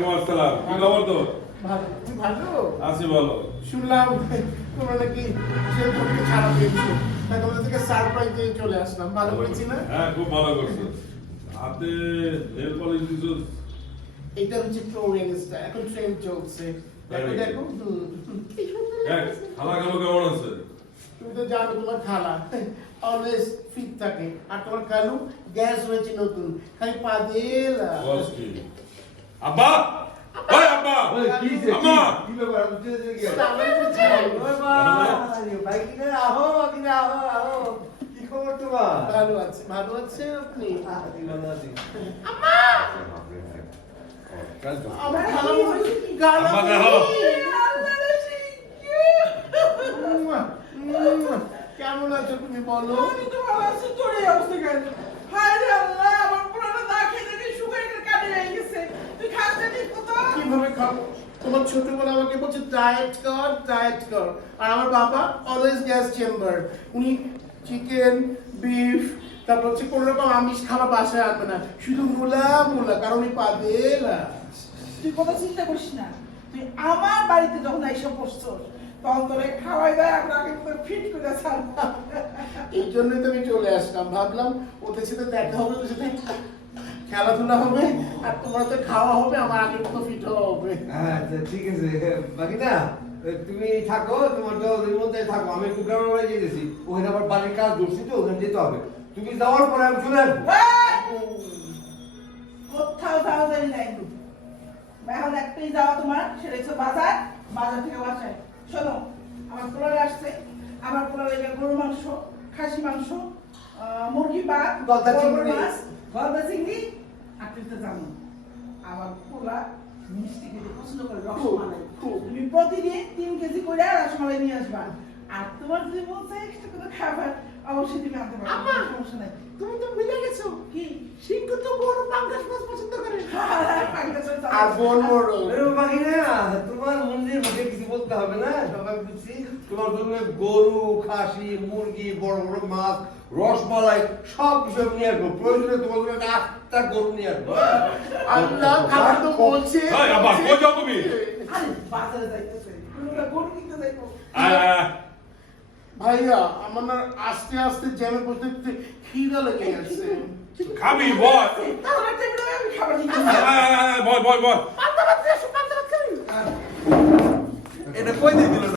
ওয়ালাইকুম আসসালাম। কি খবর তো ভালো। তুমি ভালো? শুনলাম তোমরা নাকি সে তোমাকে ছাড়া তাই তোমাদের থেকে সারপ্রাইজ দিয়ে চলে আসলাম। ভালো করেছি না? হ্যাঁ খুব ভালো করছ। হাতে নেল পলিশ দিছো? এটা হচ্ছে ফ্লোরিয়ান স্টাইল এখন ট্রেন্ড চলছে। দেখো দেখো খালা খালো কেমন আছে? তুমি তো জানো তোমার খালা অলওয়েজ ফিট থাকে। আর তোমার কালু গ্যাস হয়েছে নতুন। খালি পা কি আব্বা ওই আব্বা ওই, কি যে, আম্মা! কি ব্যাপার? আপনি চলে চলে গেলেন? আমার বুঝি না। ওই মা, ভাই কিনে আহো, কিনে আহো, আহো। কি খবর তোমার? ভালো আছে ভালো আছে আপনি আছি, ভালো আছি। কাল তো। আমার খালা বলছে, গালা আম্মা দেখো। মুয়া, মুয়া। কেমন আছো তুমি বলো আমি তো ভালো আছি, তোর এই অবস্থা কেন? হায় রে আল্লাহ, আমার পুরানো দা খেয়ে দেখে সুগারের কাটে হয়ে গেছে। তুই খাস না ঠিক মতো? কীভাবে খাব তোমার ছোট বোন আমাকে বলছে ডায়েট কর ডায়েট কর। আর আমার বাবা অলওয়েজ গ্যাস চেম্বার উনি চিকেন বিফ তারপর হচ্ছে কোনো রকম আমিষ খাবার বাসায় আনবে না। শুধু মূলা মূলা কারণ উনি পাবেলা তুই কোনো চিন্তা করিস না। তুই আমার বাড়িতে যখন বসছস, তখন তোরে খাওয়াই দেয়, আমরা আগে ফিট করে ছাড়লাম। এই জন্যই তো আমি চলে আসলাম। ভাবলাম ওদের সাথে দেখা হবে ওদের সাথে খেলাধুলা হবে আর তোমার তো খাওয়া হবে আমার আগের মতো ফিট হবে আচ্ছা, ঠিক আছে। বাকি না, তুমি থাকো তোমার দলের মধ্যে থাকো আমি একটু গ্রামের বাড়ি যেতেছি ওখানে আবার বাড়ির কাজ ধরছি তো ওখানে যেতে হবে তুমি যাওয়ার পরে আমি চলে আসব কোথাও যাওয়া যাবে না একটু। এখন একটাই যাওয়া তোমার, সেটা হচ্ছে বাজার, বাজার থেকে বাসায়। শোনো, আমার পোলারে আসছে, আমার পোলারে লেগে গরুর মাংস, খাসি মাংস, মুরগি ভাত, গলদা চিংড়ি। মাছ, গলদা চিংড়ি, আর জানি। আমার পোলা মিষ্টি খেতে পছন্দ করে রসমালাই তুমি প্রতিদিন তিন কেজি করে রসমালাই নিয়ে আসবা। আর তোমার যদি বলছে চায় কোনো খাবার অবশ্যই তুমি আনতে পারবে। সমস্যা নাই। তুমি তো ভুলে গেছো। কি? সিংহ তো বড় পাঙ্গাস মাছ পছন্দ করে। আর বড় বড় তোমার বলতে হবে না সবাই বুঝছি? তোমার জন্য গরু খাসি মুরগি বড় বড় মাছ রসমালাই সব আমি নিয়ে আসব। প্রয়োজনে তোমার জন্য একটা আটটা গরু নিয়ে আসব। আল্লাহ তো বলছে এই আব্বা কই যাও তুমি? আরে বাজারে যাইতেছে। কোনোটা গরু কিনতে যাইবো। আয় আয়, আয়। ভাইয়া আমার আস্তে আস্তে জ্যামে বসতে খিদা লেগে গেছে খাবি বল। বল বল বল। É depois de